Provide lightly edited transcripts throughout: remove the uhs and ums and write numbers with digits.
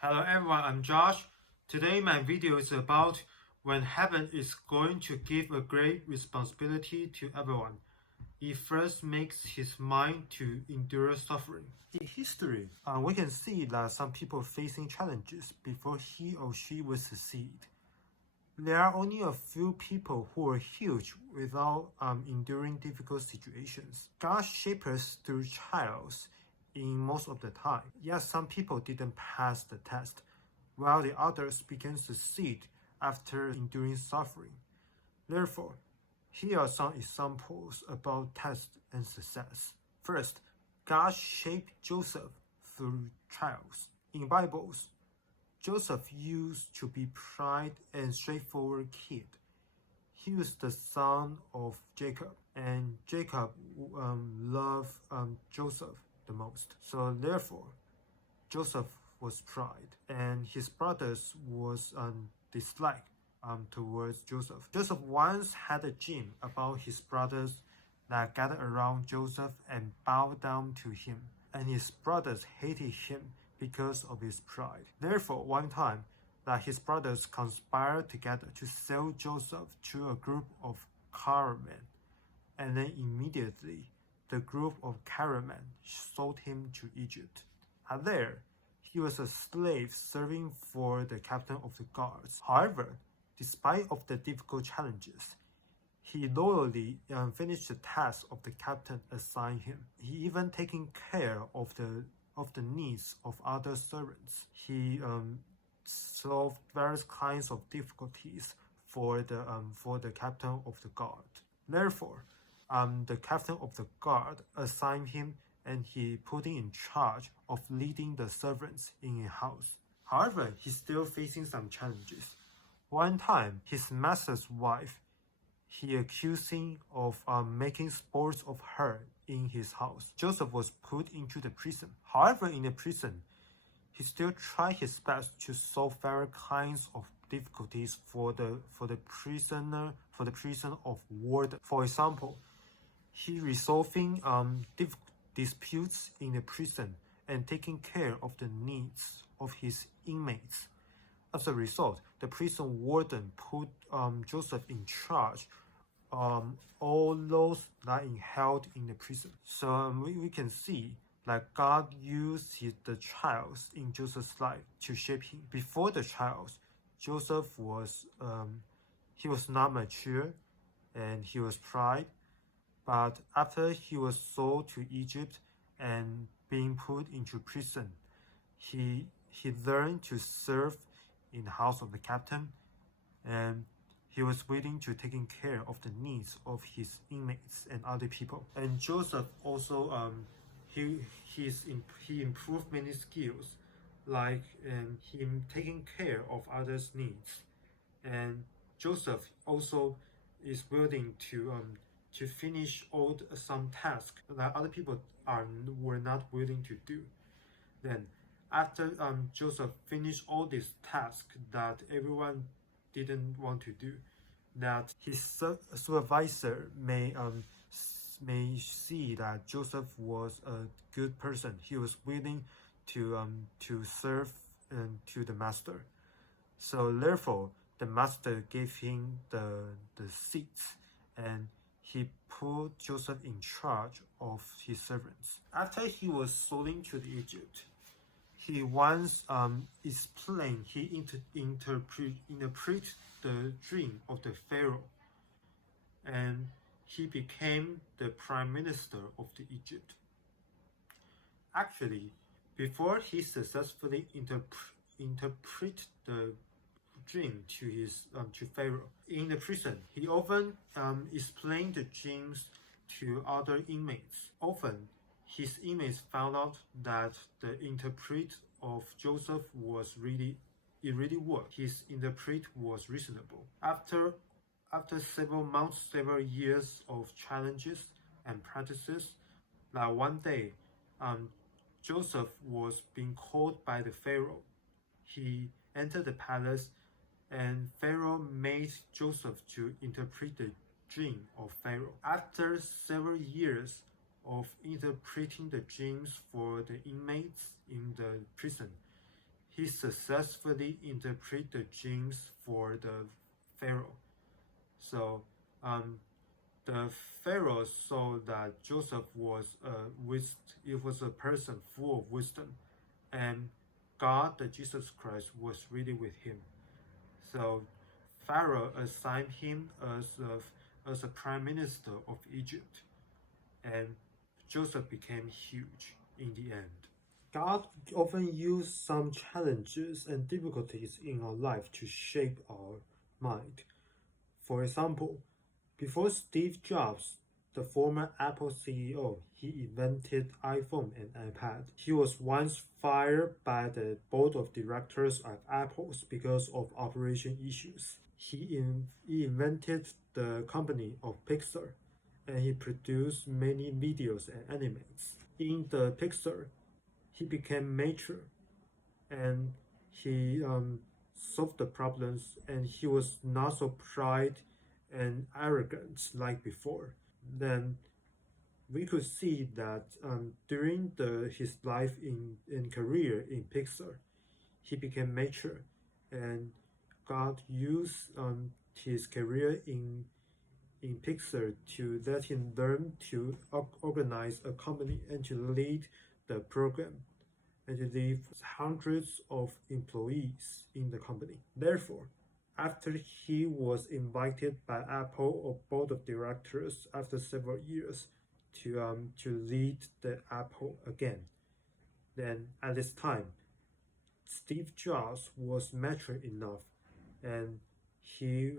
Hello everyone, I'm Josh. Today my video is about when heaven is going to give a great responsibility to everyone. He first makes his mind to endure suffering. In history, we can see that some people facing challenges before he or she will succeed. There are only a few people who are huge without enduring difficult situations. God shapes us through trials in most of the time. Yet some people didn't pass the test, while the others began to succeed after enduring suffering. Therefore, here are some examples about test and success. First, God shaped Joseph through trials. In Bibles, Joseph used to be pride and straightforward kid. He was the son of Jacob, and Jacob loved Joseph the most. So therefore, Joseph was pride, and his brothers was dislike towards Joseph. Joseph once had a dream about his brothers that gathered around Joseph and bowed down to him, and his brothers hated him because of his pride. Therefore, one time, that his brothers conspired together to sell Joseph to a group of caravan, and then immediately the group of caravan sold him to Egypt. And there, he was a slave serving for the captain of the guards. However, despite of the difficult challenges, he loyally finished the task of the captain assigned him. He even taking care of the needs of other servants. He solved various kinds of difficulties for the captain of the guard. Therefore, the captain of the guard assigned him and he put him in charge of leading the servants in a house. However, he's still facing some challenges. One time, his master's wife, he accused him of making sports of her in his house. Joseph was put into the prison. However, in the prison, he still tried his best to solve various kinds of difficulties for the prison of warden. For example, he resolving disputes in the prison and taking care of the needs of his inmates. As a result, the prison warden put Joseph in charge all those that are held in the prison. So we can see that God used the trials in Joseph's life to shape him. Before the trials, Joseph was he was not mature and he was pride. But after he was sold to Egypt and being put into prison, he learned to serve in the house of the captain, and he was willing to taking care of the needs of his inmates and other people. And Joseph also he improved many skills, like him taking care of others' needs. And Joseph also is willing to finish some tasks that other people were not willing to do. Then, after Joseph finished all these tasks that everyone didn't want to do, that his supervisor may see that Joseph was a good person. He was willing to serve to the master. So therefore, the master gave him the seats, and he put Joseph in charge of his servants. After he was sold into Egypt, he once explained, he interpret the dream of the Pharaoh, and he became the prime minister of the Egypt. Actually, before he successfully interpret the dream to Pharaoh in the prison, he often explained the dreams to other inmates. Often, his inmates found out that the interpret of Joseph it really worked. His interpret was reasonable. After several months, several years of challenges and practices, that one day, Joseph was being called by the Pharaoh. He entered the palace, and Pharaoh made Joseph to interpret the dream of Pharaoh. After several years of interpreting the dreams for the inmates in the prison, he successfully interpreted the dreams for the Pharaoh. So the Pharaoh saw that Joseph was a person full of wisdom, and God, the Jesus Christ, was really with him. So Pharaoh assigned him as a prime minister of Egypt, and Joseph became huge in the end. God often uses some challenges and difficulties in our life to shape our mind. For example, before Steve Jobs, the former Apple CEO, he invented iPhone and iPad. He was once fired by the board of directors at Apple because of operation issues. He invented the company of Pixar, and he produced many videos and animes. In the Pixar, he became mature, and he solved the problems, and he was not so pride and arrogant like before. Then we could see that during his life in career in Pixar, he became mature, and God used his career in Pixar to let him learn to organize a company and to lead the program and to lead hundreds of employees in the company. Therefore, after he was invited by Apple board of directors after several years to lead the Apple again, then at this time, Steve Jobs was mature enough, and he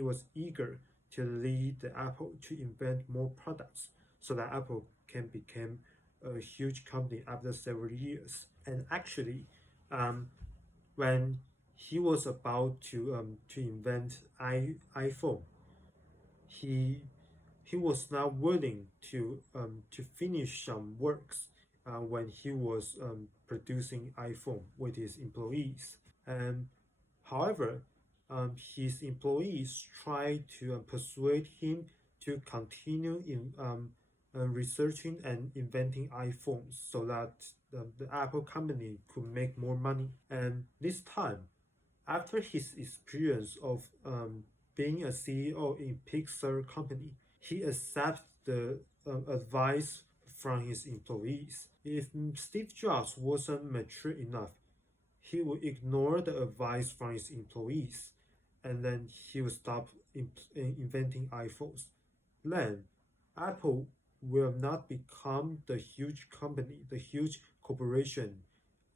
was eager to lead the Apple to invent more products so that Apple can become a huge company after several years. And actually, when he was about to invent iPhone, he was not willing to finish some works when he was producing iPhone with his employees. And however, his employees tried to persuade him to continue in researching and inventing iPhones so that the Apple company could make more money. And this time, after his experience of being a CEO in Pixar company, he accepts the advice from his employees. If Steve Jobs wasn't mature enough, he would ignore the advice from his employees, and then he would stop inventing iPhones. Then Apple will not become the huge company, the huge corporation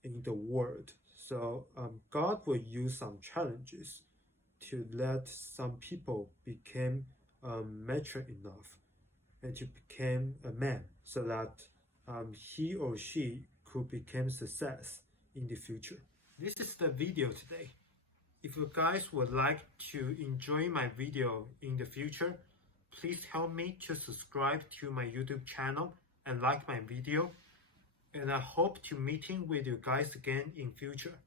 in the world. So God will use some challenges to let some people become mature enough and to become a man so that he or she could become success in the future. This is the video today. If you guys would like to enjoy my video in the future, please help me to subscribe to my YouTube channel and like my video. And I hope to meeting with you guys again in future.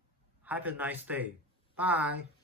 Have a nice day. Bye.